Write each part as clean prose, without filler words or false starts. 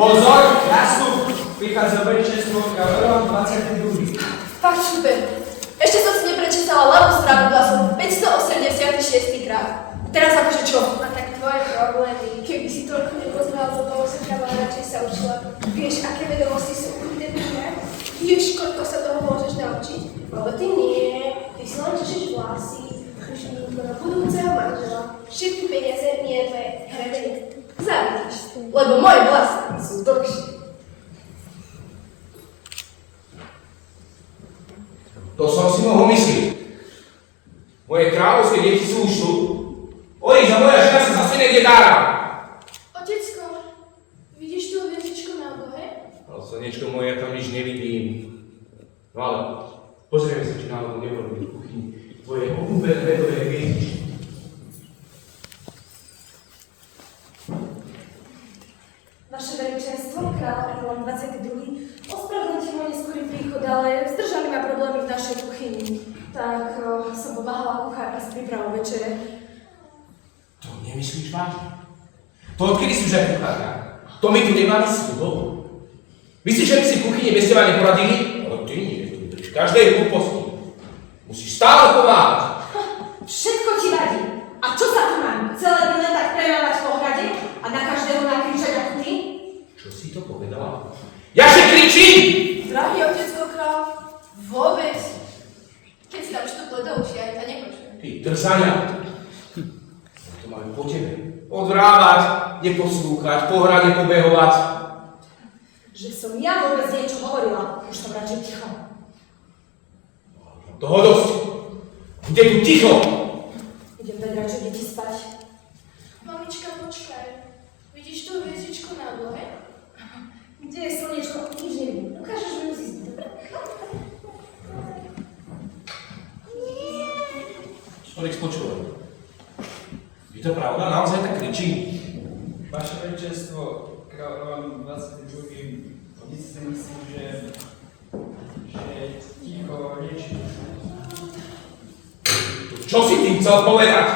Pozor, nastup! Prichádza veličenstvo Gavrón 22. Fakt super. Ešte som si neprečítala ľavú stranu glasom 586 krát. Teraz akože čo? A tak tvoje problémy. Keby si toľko nepoznala za toho srkava a radšej sa učila. Vieš, aké vedomosti sú uvidentné? Vieš, koľko sa toho môžeš naučiť? Lebo ty nie. Ty si len češeš vlasy. Myšlienku na budúceho manžela. Všetky peniaze nie tvoje hrebenie. Zavidíš. Lebo moje vlasy sú dlhšie. To som si mohol myslieť. Moje kráľovské deti sú už tu. Oríza, moja žena sa zase niekde dára. Otecko, vidíš tú hviezdičku na oblohe? Ale slnečko moje, ja tam nič nevidím. No ale pozrieme sa, či náhodou neurobili v kuchyni tvoje obľúbené medové hviezdičky. Vaše veličenstvo, kráľ Erlon 22. Ospravedlňte môj neskorý príchod, ale zdržali ma problémy v našej kuchyni. Tak som pomáhala kuchárka s prípravou večere. To nemyslíš vážne? To odkedy si už aj kuchárka? To my tu nemáme slúbov. Myslíš, že by si v kuchyni bez teba neporadili? Ale ty nie, tu držíš každej hlúposti. Musíš stále pomáhať. Všetko ti vadí. A čo sa tu mám? Celé dny len tak premávať po hrade? A na každého nakričať ako ty? Čo si to povedala? Ja še kričím! Drahý otecko kráľ, vôbec. Keď si tam štuple do uši, aj to nepočujem. Ty drzania. To majú po tebe. Odvrávať, neposlúchať, po hrade pobehovať. Že som ja vôbec niečo hovorila. Už som radšej ticho. Toho dosť. Bude tu ticho. Idem dať radšej deti spať. Mamička, počkaj. Vidíš tú hviezdičku na oblohe? Kde je slnečko? Nič nevidím. Ukážeš mi ju zísť. Olix, počúvaj. Je to pravda? Naozaj tak kričí? Vaše veličenstvo Gavrón 22. Nic si myslím, že ticho lieči dušu. Čo si tým chcel povedať?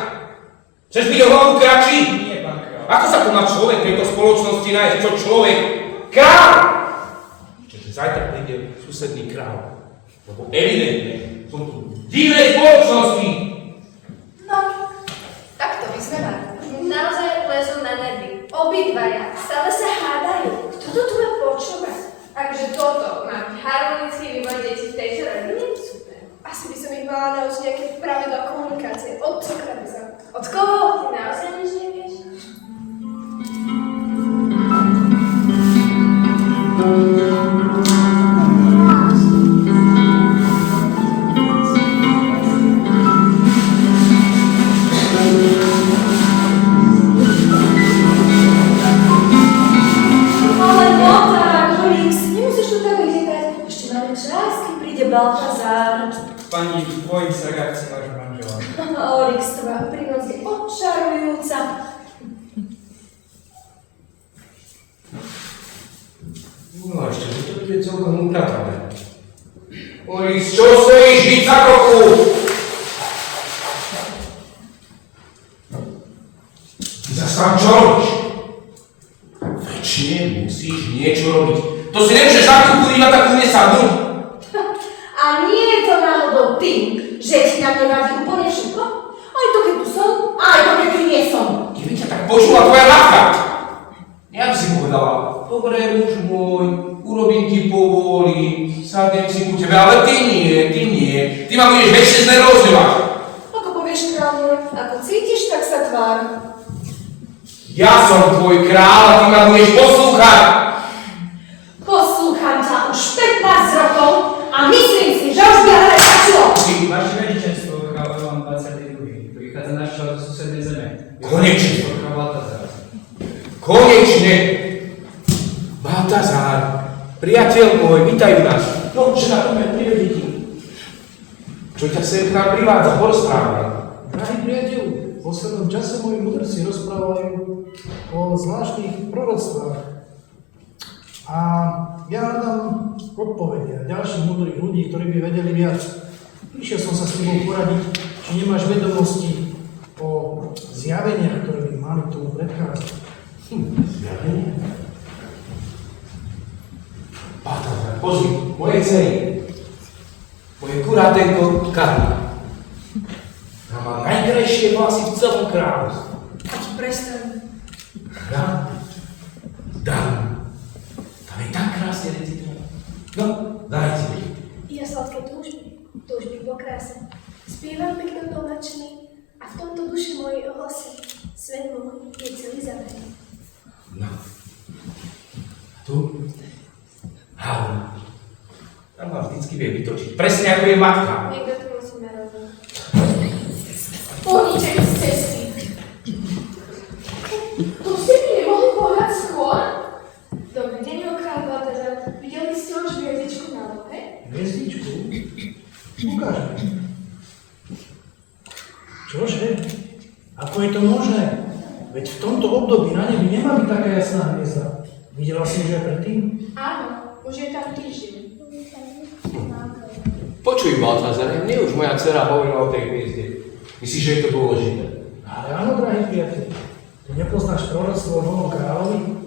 Chceš byť o hlavu kratší? Nie, pán kráľ. Ako sa to má človek tejto spoločnosti nájsť? Čo človek? Král! Čiže zajtra príde susedný král. Lebo evidentne som tu v divnej spoločnosti. No, takto by sme mali. Naozaj lezú na nervy. Obidvaja stále sa hádajú. Kto to tu má počúvať? Takže toto má harmonický vývoj detí v tejto rodine? Super. Asi by som ich mala naučiť nejaké pravidlá komunikácie. Od Sokratiza. Od koho? Ty naozaj nič nevieš? Baltazár. Pani, bojím sa reakcie vášho manžela. Olix, tvoja úprimnosť je očarujúca. No a ešte, že to bude celkom upratané. Olix, čo stojíš? Vyď za kroku! Ty zas tam čo robíš? Večne musíš niečo robiť. To si nemôžeš takú iba tak u mne sadnúť. A nie je to náhodou tým, že ti na mne vadí úplne všetko? Aj to, keď tu som, aj to, keď tu nie som. Keby ťa tak počula tvoja matka. Ja by si povedala, dobre, muž môj, urobím ti povoli, sadnem si ku tebe, ale ty nie. Ty ma budeš väčšie znervozňovať. Ako povieš, kráľ môj, ako cítiš, tak sa tvár. Ja som tvoj kráľ a ty ma budeš poslúchať. Poslúcham ťa už 15 rokov a myslím si, že už by ale stačilo. Vaše veličenstvo Gavrón 22. Prichádza náš čas do susednej zeme. Konečne. Baltazár. Konečne. Baltazár, priateľ môj, vítaj u nás. No, žena, poďme, privedí ti. Čo ťa sem k nám privádza? Porozprávaj. Drahý priateľ, v poslednom čase moji mudrci rozprávajú o zvláštnych proroctvách. A ja hľadám odpovedia ďalších múdrych ľudí, ktorí by vedeli viac. Prišiel som sa s tebou poradiť, či nemáš vedomosti o zjaveniach, ktoré by mali tomu predchádzať. Zjavenie? Pátra, pozri, moje dcery. Moje kurátenko Karla. Ona má najkrajšie vlasy v celom kráľovstve. Ať prestaň. Ja? Dám. Tam je tak krásne recitované. No, dajte mi. Ja sladké túžby po kráse. Spievam pekné novačný a v tomto duši mojej ohlasy svet môj je celý zavretý. No. A tu? Halna. Tam ma vždycky vie vytočiť. Presne ako je matka. Niekto tu musíme robiť. Pohniček z cesty. To ste mi nemohli povedať skôr? Dobrý deň, okrát Baltazar. Videli ste už hviezdičku na lohe? Hviezdičku? Ukáž mi. Čože? Ako je to možné? Veď v tomto období na nebi nemá byť taká jasná hviezda. Videla si už aj predtým? Áno, už je tam týždeň. Počuj, Baltazar, mne už moja dcera hovorila o tej hviezde. Myslíš, že je to dôležité? Ale áno, drahý priateľ. Ty nepoznáš proroctvo o novom kráľovi?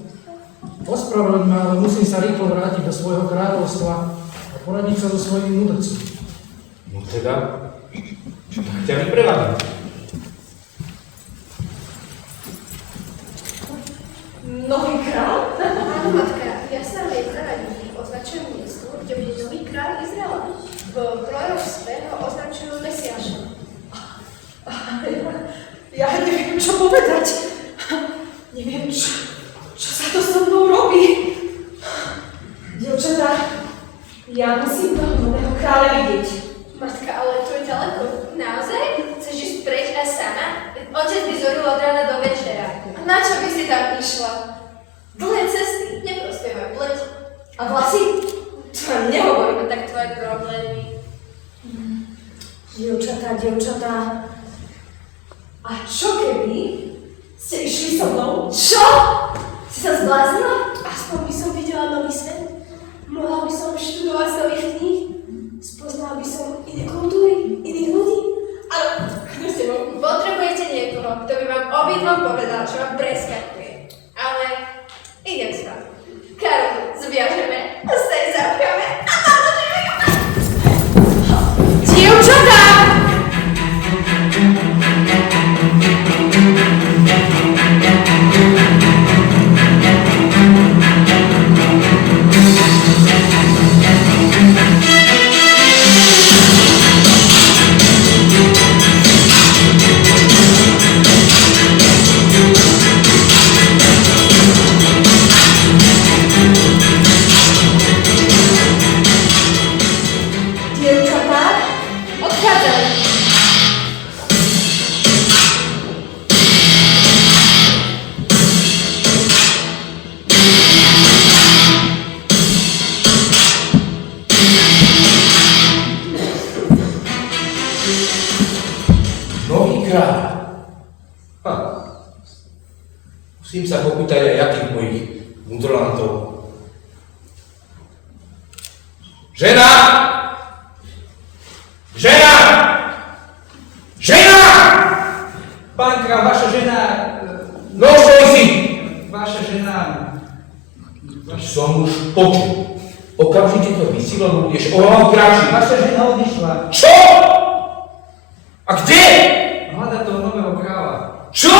Ospravedlň ma, ale musím sa rýchlo vrátiť do svojho kráľovstva a poradiť sa so svojimi mudrcami. No teda, tak ťa vyprevadím. Nový kráľ? Áno, matka, jasná hviezda na nebi označuje miesto, kde bude nový kráľ Izraela. V proroctve ho označujú Mesiášom. Ja neviem, čo povedať. Neviem, čo sa to so mnou robí. Dievčatá, ja musím toho nového kráľa vidieť. Matka, ale to je ďaleko. Naozaj? Chceš ísť preč a sama? Otec by zoril od rána do večera. A na čo by si tam išla? Dlhé cesty, neprospievaj v lete. A vlasy? To vám nehovoríme tak tvoje problémy. Dievčatá. A čo keby ste išli so mnou? Čo? Si sa zbláznila? Aspoň by som videla nový svet. Mohla by som študovať z nových kníh. Spoznala by som iné kultúry, iných ľudí. Ale potrebujete niekoho, kto by vám obidvom povedal, čo vám preskakuje. Ale idem s vami. Karolu zviažeme, ostej zapiame a naložíme. Dievčatá! Nový kráľ. Musím sa popýtať aj ja tých mojich mudrlantov. Žena! Žena! Žena! Pánka, vaša žena... No, stoj si! Vaša žena... Som už počul. Okamžite to vysiel, lebo budeš oveľa kratší. Vaša žena odišla. Čo? A kde? Hľada toho nového kráľa. Čo?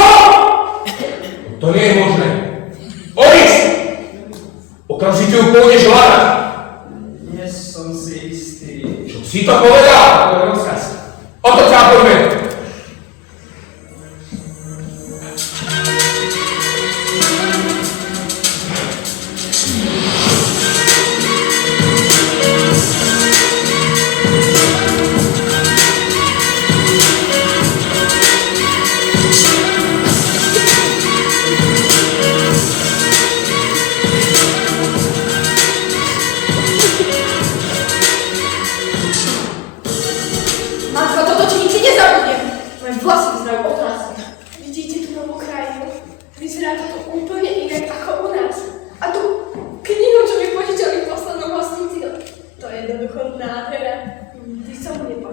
To nie je možné. Oris! Okamžite ju pôjdeš hľadať. Nie som si istý. Čo si to povedal? To je rozkaz. O to ťa poďme.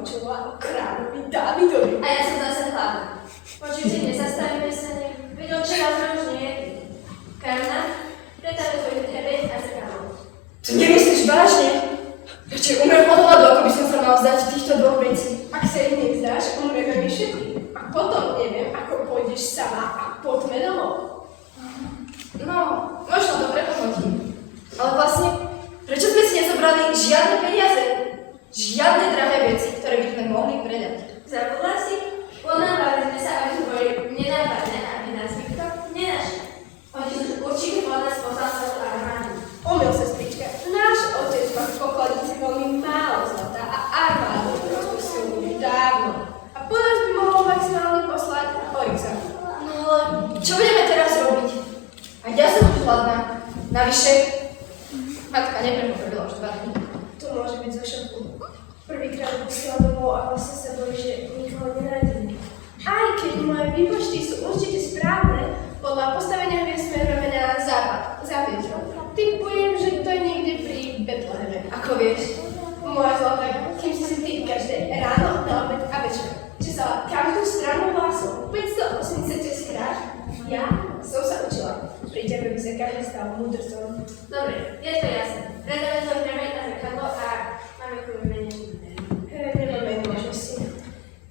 počula o kráľovi Dávidovi. A ja som zase hlavná. Počujte, nezastavíme sa, veď on čo vás už nie je. Karna, pretáme tvoj hrebeň a zrkadlo. Ty nemyslíš vážne? Radšej umrem od hladu, ako by som sa mal vzdať týchto dvoch vecí. Ak sa ich nevzdáš, umrieme my všetci. A potom neviem, ako pôjdeš sama a poďme domov. No, možno to prepohodím. Ale vlastne, prečo sme si nezobrali žiadne peniaze? Žiadne drahé veci, ktoré by sme mohli predať. Zabudla si? Ponávali sme sa, aby sme boli nenápadné, aby nás nikto nenašiel. Oni sú určite pod nás poslal celú armádu. Omyl, sestrička. Náš otec má v pokladnici veľmi málo zlata a armádu rozpustil už dávno. A po nás by mohol maximálne poslať Orixa. No ale, čo budeme teraz robiť? A ja som už hladná. Navyše, matka neprepovedala už 2 dní. To môže byť zo šoku. Prvýkrát posiela domov a vlastne sa bojí, že nikoho nenájdeme. Aj keď moje výpočty sú určite správne, podľa postavenia hviezd smerujeme na západ, za vietrou. Typujem, že to je niekde pri Betleheme. Ako vieš? Moja zlatá, kým si ty každé ráno, na obed a večer česala každú stranu vlasov 586 krát, ja som sa učila. Pri tebe by sa každý stal múdrcom. Dobre, je to jasné. Predáme tvoj hrebeň a zrkadlo a máme ku vymene. Nemáme možnosti.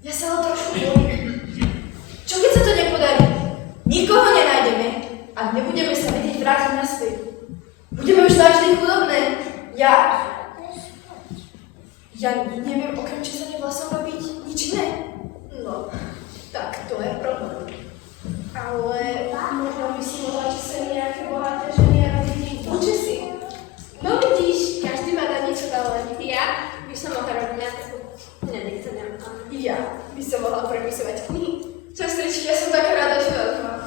Ja sa ale trošku bojím. Čo keď sa to nepodarí? Nikoho nenájdeme a nebudeme sa vedieť vrátiť naspäť. Budeme už navždy chudobné. Ja neviem okrem česania vlasov robiť nič iné. No, tak to je problém. Ale možno by si mohla česať nejaké bohaté ženy a robiť im účesy. No vidíš, každý má na niečo talent. Ja by som mohla robiť nejaké nech sa nemám. Ja by som mohla prepisovať knihy. Sestričky, ja som taká rada, že vás mám.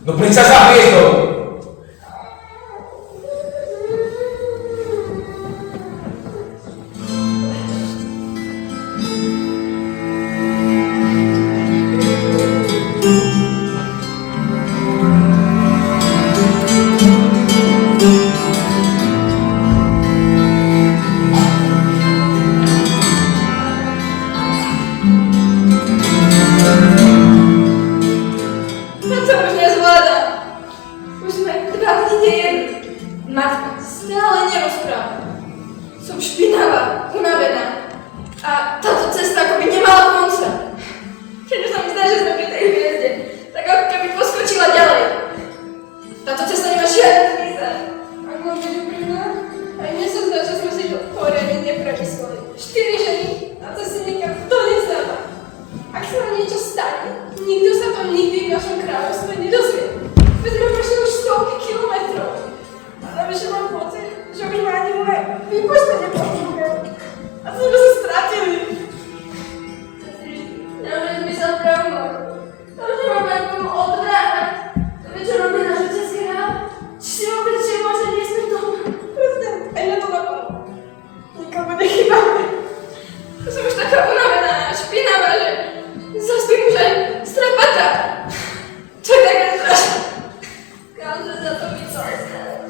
No predsa za hviezdou! Ja to už nezvládam. Už sme 2 dni nejedli. Matka stále nerozpráva. Som špinavá, unavená. A táto cesta akoby nemala konca. Keď už sa mi zdá, že sme pri tej hviezde, tak ako keby poskočila ďalej. Táto cesta nemá žiaden zmysel. Ak mám byť úprimná, aj mne sa zdá, že sme si to poriadne nepremysleli. 4 ženy a to si nikam to nezdáva. Ak sa nám niečo stane, nikto sa to nikdy v našom kráľovstve nedozvie. Veď sme prešli už stovky kilometrov. A navyše mám pocit, že už ma ani moje výpočty nepočúvajú. A to sme sa stratili. Nemáme zmysel prehovoru. To už nemáme aj komu odvrácať. To vie, čo robí náš otec kráľ? Či si vôbec že môže niesť pri tom? Proste, aj na to napadlo. Nikomu nechybáme. Som už taká unavená a špinavá, že zaspím už aj strapatá. Čo je také strašné? Káže za to mi celé stane.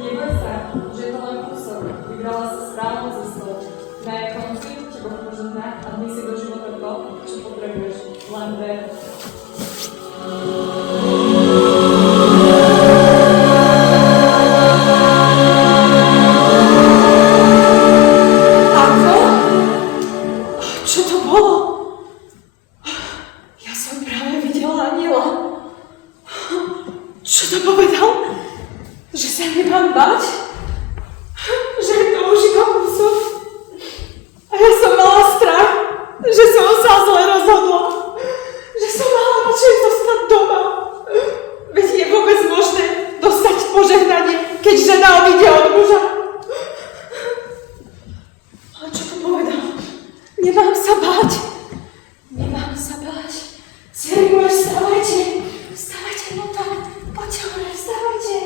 Neboj sa, že je to len kúsok. Vybrala sa správnou cestou. Na jej konci teba požehnať a vniesť do života to, čo potrebuješ. Len ver. Ako? Čo to bolo? Ja som práve videla aniela. Čo to povedal? Že sa nemám bať? Že je to už iba kúsok? A ja som mala strach, že som sa zle rozhodla. Že som mala radšej zostať doma. Veď je vôbec možné dostať požehnanie, keď žena odíde od muža. Ale čo to povedal? Nemám sa báť. Nemám sa báť. Céry moje, vstávajte. Vstávajte, no tak. Poďte hore, vstávajte.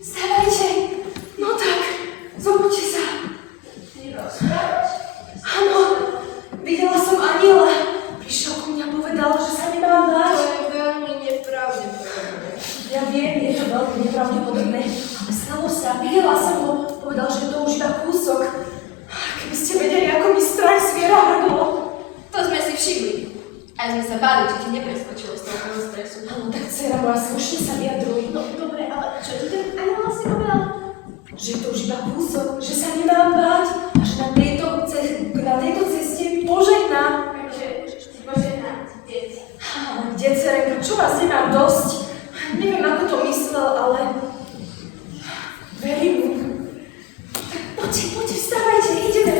Vstávajte. No tak, zobudte sa. Ty rozprávaš? Áno, videla som aniela. Prišiel ku mňa a povedal, že sa nemám báť. To je veľmi nepravdepodobné. Ja viem, je to veľmi nepravdepodobné, ale stalo sa. Videla som ho. Povedal, že to už iba kúsok. Keby ste vedeli, ako mi strach zviera hrdlo. To sme si všimli. Aj sme sa báli, že ti nepreskočilo z toho stresu. Áno, tak dcera moja, slušne sa vyjadruj. No dobre, ale čo ti ten aniel vlastne povedal? Že je to už iba kúsok, že sa nemám báť a že na tejto ceste mi požehnám. Takže ti požehnám, deti. Ale kde, dcerenka, čo vás nemám dosť? Neviem, ako to myslel, ale verím mu. Tak poďte, vstávajte, ideme.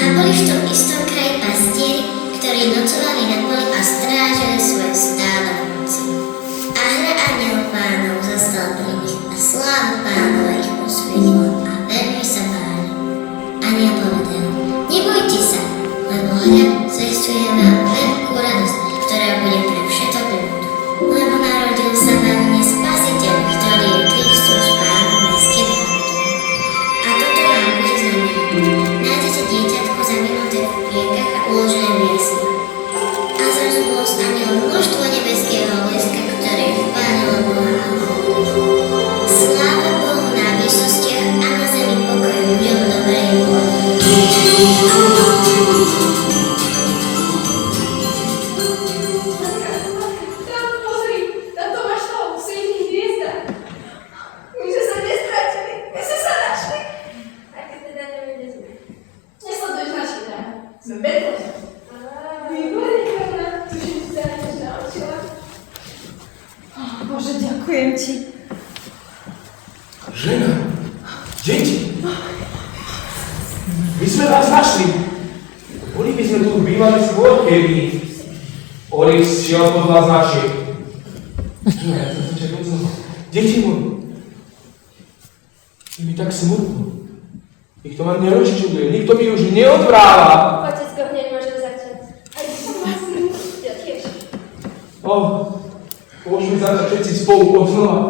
A boli v tom istom kraji pastieri, ktorí nocovali na poli a strážili svoje stáda v noci. A hra aniel pánov zastal pri nich a sláva pánova ich osvietila a veľmi sa báli. Aniel povedal, nebojte sa, lebo hľa zvestujem vám veľkú radosť, ktorá bude pre všetok ľud. Lebo narodil sa vám dnes Spasiteľ, ktorý je Kristus Pán v meste Dávidovom. A toto vám bude znamená. Nájdete dieťatko zavinuté v plienkach a uložené v jesliach. A zrazu bolo s anielom množstvo nebeského bleska, ktoré chválilo Boha a hovorilo. Sláva Bohu na výsostiach a na zemi pokoj ľuďom dobrej vôle. Tam pozri, tam to máš to, svietí hviezda. My sme sa nestratili, my sme sa našli. Tak teda nevedeli sme. Nesleduješ naši teda. Sme bedli. Výborne, Karla, tuším, že sa niečo naučila. Bože, ďakujem ti. Žena, deti, my sme vás našli. Boli by sme tu bývali skôr, keby Orix šiel podľa značiek. Žena, ja som sa čakal znova. Deti moji, je mi tak smutno. Nikto ma nerozčuluje, nikto mi už neodvráva. Otecko hneď môžeme začať. Aj som vlastne. Ja tiež. Môžeme začať všetci spolu od znova.